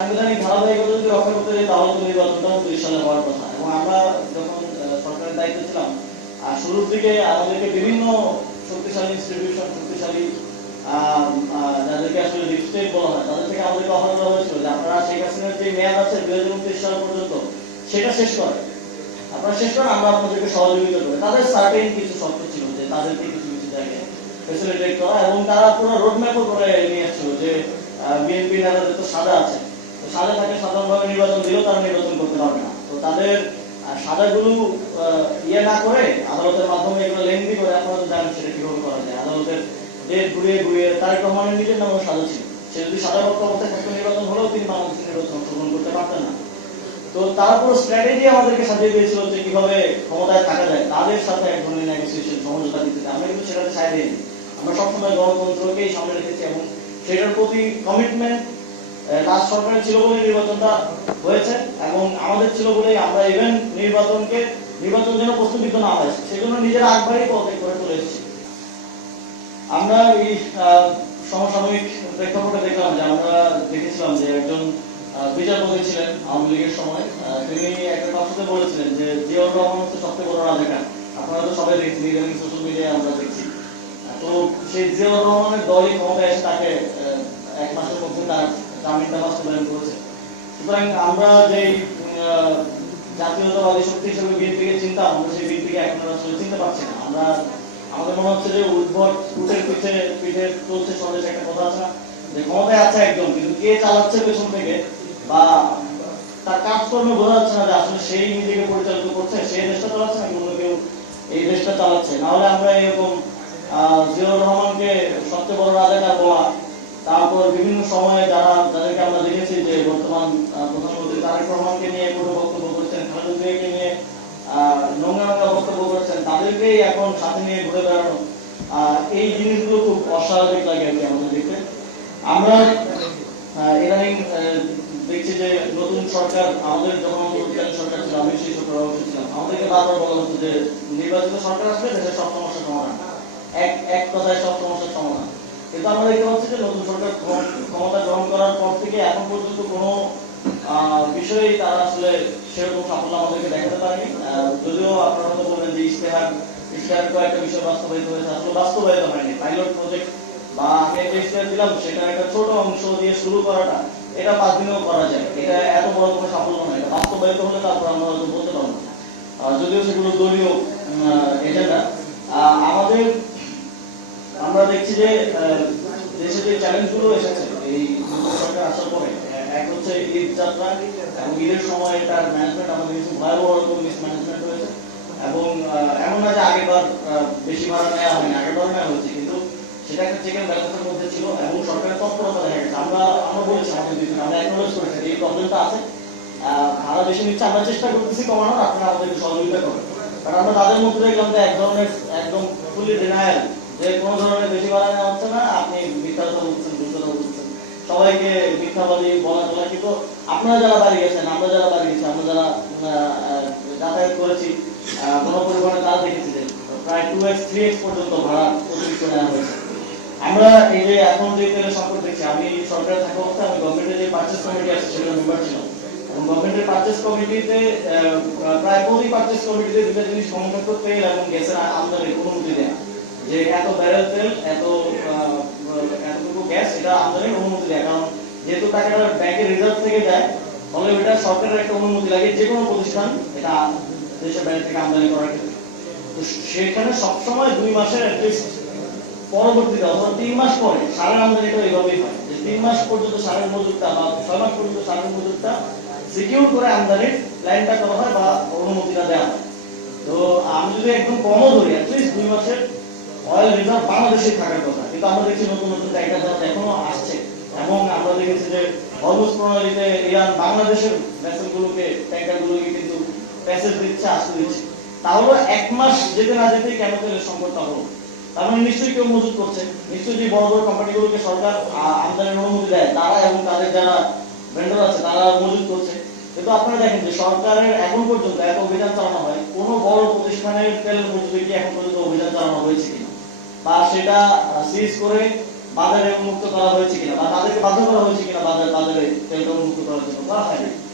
সাংবিধানিক ধারাবাহিকতা যদি রক্ষা করতে যাই তাহলে তো নির্বাচনটা ২০ সালে হওয়ার কথা। এবং আমরা যখন সরকারের দায়িত্বে ছিলাম শুরুর দিকে আমাদেরকে বিভিন্ন শক্তিশালী ইনস্টিটিউশন, শক্তিশালী যাদেরকে আসলে ডিপ স্টেট বলা হয়, তাদের থেকে আমাদেরকে অফার করা হয়েছিল যে আপনারা শেখ হাসিনার যে মেয়াদ আছে ২০২৯ সাল পর্যন্ত সেটা শেষ করেন, আপনারা শেষ করেন, আমরা আপনাদেরকে সহযোগিতা করি। তাদের সার্টেন কিছু শর্ত ছিল যে তাদেরকে কিছু কিছু জায়গায় ফেসিলিটেট করা, এবং তারা পুরো রোডম্যাপও করে নিয়ে আসছিল যে বিএনপি নেতাদের তো সাজা আছে, সাজা থাকে, সাধারণভাবে নির্বাচন দিলেও তারা নির্বাচন করতে পারবে না। তো তাদের সাজাগুলো ইয়ে না করে আদালতের মাধ্যমে এগুলো লেনদি করে, আপনারা তো জানেন সেটা কিভাবে করা যায়। আদালতের ডেট ঘুরিয়ে ঘুরিয়ে তারেক রহমানের নিজের নামেও সাজা ছিল, সে যদি সাজাপ্রাপ্ত অবস্থায় থাকতো নির্বাচন হলেও তিনি বাংলাদেশের নির্বাচন অংশগ্রহণ করতে পারতেন না। তো তারা পুরো স্ট্র্যাটেজি আমাদেরকে সাজিয়ে দিয়েছিল যে কিভাবে ক্ষমতায় থাকা যায়, তাদের সাথে এক ধরনের নেগোসিয়েশন, সমঝোতা দিতে। আমরা কিন্তু সেটাতে ছাই দিইনি, আমরা সবসময় গণতন্ত্রকেই সামনে রেখেছি এবং সেটার প্রতি কমিটমেন্ট লাস্ট সরকারের ছিল বলে নির্বাচনটা হয়েছে, এবং আমাদের ছিল বলেই আমরা ইভেন নির্বাচন যেন প্রশ্নবিদ্ধ না হয় সেজন্য নিজেরা আগবাড়ি পদত্যাগ করে চলে এসেছি। আমরা এই সমসাময়িক প্রেক্ষাপটে দেখলাম যে আমরা দেখেছিলাম যে একজন বিচারপতি ছিলেন আওয়ামী লীগের সময়, তিনি একটা কথাতে বলেছিলেন যে জিয়াউর রহমান হচ্ছে সবচেয়ে বড় রাজাকার। আপনারা তো সবাই দেখছেন, ইদানিং সোশ্যাল মিডিয়ায় আমরা দেখছি। তো সেই জিয়াউর রহমানের দলই ক্ষমতায় এসে তাকে 1 মাসের মধ্যে তার জামিনটা বাস্তবায়ন করেছে। সুতরাং আমরা যে জাতীয়তাবাদী শক্তি হিসেবে বিএনপিকে চিন্তাম, আমরা সেই বিএনপিকে এখন আসলে চিনতে পারছি না। আমাদের মনে হচ্ছে যে উদ্ভট উটের পিঠে চলছে স্বদেশ, একটা কথা আছে না, যে ক্ষমতায় আছে একদম, কিন্তু কে চালাচ্ছে পেছন থেকে বা তার কাজকর্মে বোঝা যাচ্ছে না যে আসলে সেই নিজেকে পরিচালিত করছে, সেই দেশটা চালাচ্ছে নাকি অন্য কেউ এই দেশটা চালাচ্ছে। নাহলে আমরা এরকম জিয়াউর রহমানকে সবচেয়ে বড় রাজাকার বলা, তারপর বিভিন্ন সময়ে যাদেরকে আমরা দেখেছি যে বর্তমান প্রধানমন্ত্রী তারেক রহমানকে নিয়ে কোনো বক্তব্য করছেন, খালেদা জিয়াকে নিয়ে নোংরা বক্তব্য করছেন, তাদেরকেই এখন সাথে নিয়ে ঘুরে বেড়ানো, এই জিনিসগুলো খুব অস্বাভাবিক লাগে আর কি আমাদের দেখতে। আমরা ইদানিং দেখছি যে নতুন সরকার, আমাদের যখন অন্তর্বর্তীকালীন সরকার ছিল, আমি সেই সরকার অবস্থা ছিলাম, আমাদেরকে বারবার বলা হতো যে নির্বাচিত সরকার আসলে দেশের সব সমস্যার সমাধান, এক কথায় সব সমস্যার সমাধান। কিন্তু আমরা দেখতে পাচ্ছি যে নতুন সরকার ক্ষমতা গ্রহণ করার পর থেকে এখন পর্যন্ত কোনো বিষয়ে তারা আসলে সেরকম সাফল্য আমাদেরকে দেখাতে পারেনি। যদিও আপনারা তো বলবেন যে ইশতেহার কয়েকটা বিষয় বাস্তবায়িত হয়েছে, আসলে বাস্তবায়িত হয়নি। পাইলট প্রজেক্ট বা আমি একটা ইশতেহার দিলাম, সেটা একটা ছোট অংশ দিয়ে শুরু করাটা, এটা 5 দিনেও করা যায়, এটা এত বড় কোনো সাফল্য নয়। এটা বাস্তবায়িত হলে তারপর আমরা হয়তো বলতে পারবো, যদিও সেগুলো দলীয় এজেন্ডা। আমাদের আমরা দেখছি যে দেশে যে চ্যালেঞ্জগুলো এসেছে এই নতুন সরকার আসার পরে, এক হচ্ছে ঈদ যাত্রা এবং ঈদের সময় এটার ম্যানেজমেন্ট আমাদের কিছু ভয়াবহ রকম মিসম্যানেজমেন্ট হয়েছে। এবং এমন না যে আগেরবার বেশি ভাড়া নেওয়া হয়নি, আগেরবার নেওয়া হয়েছে, কিন্তু সেটা একটা চেক এন্ড ব্যালেন্সের মধ্যে ছিল এবং সরকারের তৎপরতা দেখা গেছে। আমরা বলেছি আমরা অ্যাকনোলেজ করেছি এই প্রবলেমটা আছে, ভাড়া বেশি নিচ্ছে, আমরা চেষ্টা করতেছি কমানোর, আপনারা আমাদেরকে সহযোগিতা করেন। কারণ আমরা তাদের মধ্যে দেখলাম যে এক ধরনের একদম ফুলি ডিনায়াল, যে কোনো ধরনের বেশি ভাড়া নেওয়া হচ্ছে না, আপনি মিথ্যা কথা বলছেন, ভুল কথা বলছেন, সবাইকে মিথ্যাবাদী বলা চলা। কিন্তু আপনারা যারা বাড়ি গেছেন, আমরা যারা বাড়ি গেছি, আমরা যারা যাতায়াত করেছি গণপরিবহনে, তারা দেখেছি যে প্রায় 2x 3x পর্যন্ত ভাড়া অতিরিক্ত নেওয়া হয়েছে। আমরা এই যে এখন যে তেলের সংকট দেখছি, আমি সরকারে থাকা অবস্থায় আমি গভর্নমেন্টের যে পারচেজ কমিটি আছে সেটা মেম্বার ছিলাম, এবং গভর্নমেন্টের পারচেজ কমিটিতে প্রায় প্রতি পারচেজ কমিটিতে দুটো জিনিস কমন থাকতো, তেল এবং গ্যাসের আমদানির অনুমতি দেয়া, যে এত ব্যারেল তেল, এতটুকু গ্যাস, এটা আমদানির অনুমতি দেয়। কারণ যেহেতু টাকাটা ব্যাংকের রিজার্ভ থেকে যায়, ফলে ওটা সরকারের একটা অনুমতি লাগে যে কোনো প্রতিষ্ঠান এটা দেশের ব্যাংক থেকে আমদানি করার ক্ষেত্রে। তো সেখানে সবসময় 2 মাসের অ্যাটলিস্ট পরবর্তীতে অথবা 3 মাস পরে সারের আমদানিটা এইভাবেই হয় যে 3 মাস পর্যন্ত সারের মজুদটা বা 6 মাস পর্যন্ত সারের মজুদটা সিকিউর করে আমদানির লাইনটা করা হয় বা অনুমতিটা দেওয়া হয়। তো আমি যদি একদম কমও ধরি, অ্যাটলিস্ট 2 মাসের অয়েল রিজার্ভ বাংলাদেশে থাকার কথা, কিন্তু আমরা দেখছি নতুন নতুন ট্যাঙ্কার জাহাজ এখনো আসছে, এবং আমরা দেখেছি যে হরমুজ প্রণালীতে ইরান বাংলাদেশের ভেসেলগুলোকে, ট্যাঙ্কারগুলোকে কিন্তু প্যাসেজ দিচ্ছে, আসতে দিচ্ছে। তাহলে 1 মাস যেতে না যেতেই কেন তেলের সংকটটা হলো? তার মানে নিশ্চয়ই কেউ মজুত করছে, নিশ্চয়ই যে বড় বড় কোম্পানিগুলোকে সরকার আমদানির অনুমতি দেয় তারা এবং তাদের যারা ভেন্ডর আছে তারা মজুত করছে। কিন্তু আপনারা দেখেন যে সরকারের এখন পর্যন্ত এত অভিযান চালানো হয়, কোনো বড় প্রতিষ্ঠানের তেলের মজুদে কি এখন পর্যন্ত অভিযান চালানো হয়েছে কিনা, বা সেটা সিজ করে বাজারে উন্মুক্ত করা হয়েছে কিনা বা তাদেরকে বাধ্য করা হয়েছে কিনা বাজারে তেলটা উন্মুক্ত করার জন্য, করা হয়নি।